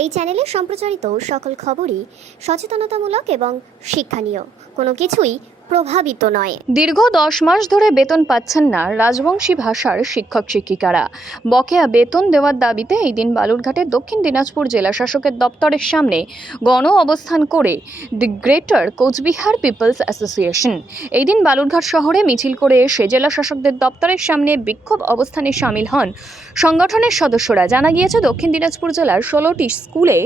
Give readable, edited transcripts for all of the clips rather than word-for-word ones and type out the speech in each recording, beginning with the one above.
এই চ্যানেলে সম্প্রচারিত সকল খবরই সচেতনতামূলক এবং শিক্ষণীয়, কোনো কিছুই প্রভাবিত নয়। দীর্ঘ 10 মাস ধরে বেতন পাচ্ছেন না রাজবংশী ভাষার শিক্ষক শিক্ষিকারা। বকেয়া বেতন দেওয়ার দাবিতে এই দিন বালুরঘাটের দক্ষিণ দিনাজপুর জেলা শাসকের দপ্তরের সামনে গণ অবস্থান করে the greater Cooch Behar people's association. এই দিন বালুরঘাট শহরে মিছিল করে এসে জেলা শাসকদের দপ্তরের সামনে বিক্ষোভ অবস্থানে সামিল হন সংগঠনের সদস্যরা। জানা গিয়েছে, দক্ষিণ দিনাজপুর জেলার 16টি স্কুলে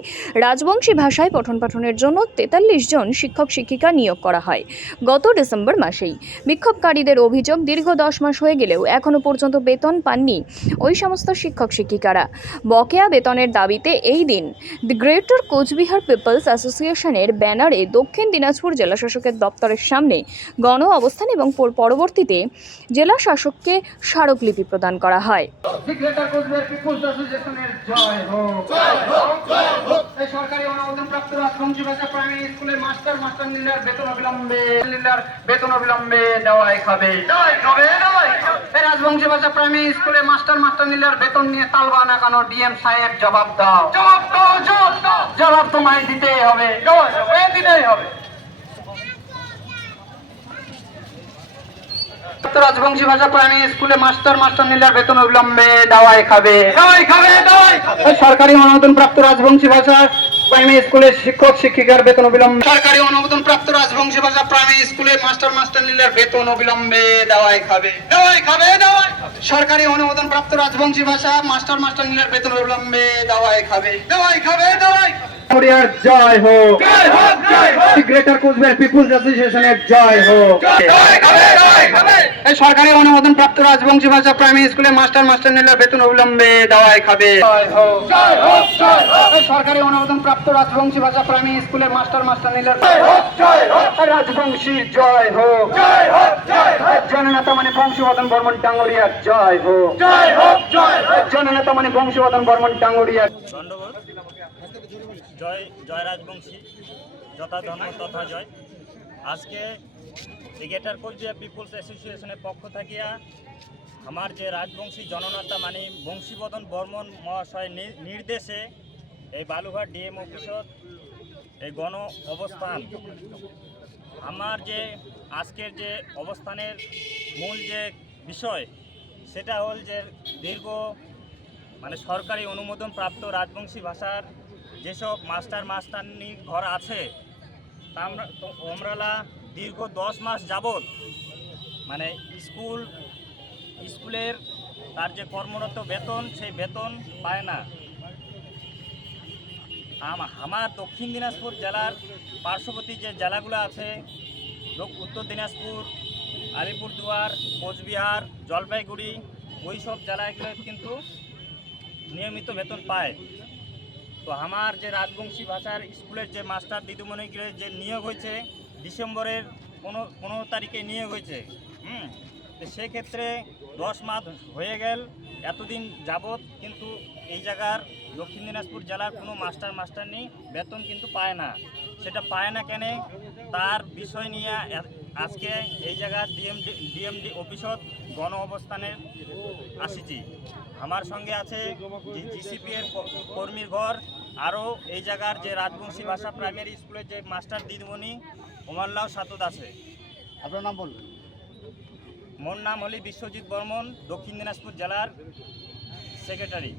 রাজবংশী ভাষায় পঠন পাঠনের জন্য 43 জন শিক্ষক শিক্ষিকা নিয়োগ করা হয় গত ডিসেম্বর মাসেই। বিক্ষোভকারীদের অভিযোগ, দীর্ঘ 10 মাস হয়ে গেলেও এখনও পর্যন্ত বেতন পাননি ওই সমস্ত শিক্ষক শিক্ষিকারা। বকেয়া বেতনের দাবিতে এই দিন দি গ্রেটার কোচবিহার পিপলস অ্যাসোসিয়েশনের ব্যানারে দক্ষিণ দিনাজপুর জেলা শাসকের দপ্তরের সামনে গণ অবস্থান এবং পরবর্তীতে জেলা শাসককে স্মারকলিপি প্রদান করা হয়। সরকারি অনুমোদনপ্রাপ্ত রাজবংশী ভাষা প্রাইমারি স্কুলের মাস্টার বেতন অবিলম্বে দেওয়াই খাবে। রাজবংশী ভাষা প্রাইমারি স্কুলে মাস্টার বেতন নিয়ে তালবা নাকানো ডিএম সাহেব জবাব দাও। জবাব তোমায় দিতেই হবে। রাজবংশী ভাষা প্রাইমারি স্কুলে মাস্টার বেতন অবিলম্বে দেওয়াই খাবে। সরকারি অনুমোদন প্রাপ্ত রাজবংশী ভাষা প্রাইমারি স্কুলের শিক্ষক শিক্ষিকার বেতন অবিলম্বে। সরকারি অনুমোদন প্রাপ্ত রাজবংশী ভাষা প্রাইমারি স্কুলের মাস্টার বেতন অবিলম্বে দেওয়াই খাবে। সরকারি অনুমোদন প্রাপ্ত রাজবংশী ভাষা মাস্টার বেতন অবিলম্বে দেওয়াই খাবে। জয় হোক। গ্রেটার কোচবিহার পিপলস অ্যাসোসিয়েশনের জয় হোক। সরকারি অনুমোদন প্রাপ্ত রাজবংশী ভাষা প্রাইমারি স্কুলে মাস্টার বেতন অবিলম্বে দেওয়াই খাবে। সরকারি অনুমোদন প্রাপ্ত রাজবংশী ভাষা প্রাইমারি স্কুলে মাস্টার রাজবংশী জয় হোক। জননেতা মানে বংশীবদন বর্মন ডাঙ্গরিয়ার জয় হোক। জননেতা মানে বংশীবদন বর্মন ডাঙ্গরিয়ার জয়। জয় রাজবংশী, যথা ধর্ম তথা জয়। আজকে দি গ্রেটার কোচবিহার পিপলস অ্যাসোসিয়েশনের পক্ষ থাকিয়া আমার যে রাজবংশী জননেতা মানে বংশীবদন বর্মন মহাশয় নির্দেশে এই বালুঘাট ডিএম অফিসত এই গণ অবস্থান। আমার যে আজকের যে অবস্থানের মূল যে বিষয় সেটা হল যে দীর্ঘ মানে সরকারি অনুমোদন প্রাপ্ত রাজবংশী ভাষার যেসব মাস্টারনি ঘর আছে আমরা দীর্ঘ 10 মাস যাবৎ মানে স্কুলের তার যে কর্মরত বেতন সেই বেতন পায় না। আমার দক্ষিণ দিনাজপুর জেলার পার্শ্ববর্তী যে জেলাগুলো আছে, উত্তর দিনাজপুর, আলিপুরদুয়ার, কোচবিহার, জলপাইগুড়ি, ওই সব জেলাগুলো কিন্তু নিয়মিত বেতন পায়। তো আমার যে রাজবংশী ভাষার স্কুলের যে মাস্টার দিদিমণিগুলো যে নিয়োগ হয়েছে ডিসেম্বরের 15 তারিখে নিয়োগ হয়েছে। তো সেক্ষেত্রে 10 মাস হয়ে গেল এতদিন যাবৎ কিন্তু এই জায়গার দক্ষিণ দিনাজপুর জেলার কোনো মাস্টারনি বেতন কিন্তু পায় না। সেটা পায় না কেন, তার বিষয় নিয়ে আজকে এই জায়গার ডিএমডি অফিসত গণ অবস্থানে আসিছি। আমার সঙ্গে আছে জিসিপি এর কর্মীর ঘর, আরও এই জায়গার যে রাজবংশী ভাষা প্রাইমারি স্কুলের যে মাস্টার দিদিমণি ওমাল্লাও সাতদ আছে। আপনার নাম বলবেন? মোর নাম হলি বিশ্বজিৎ বর্মন, দক্ষিণ দিনাজপুর জেলার সেক্রেটারি।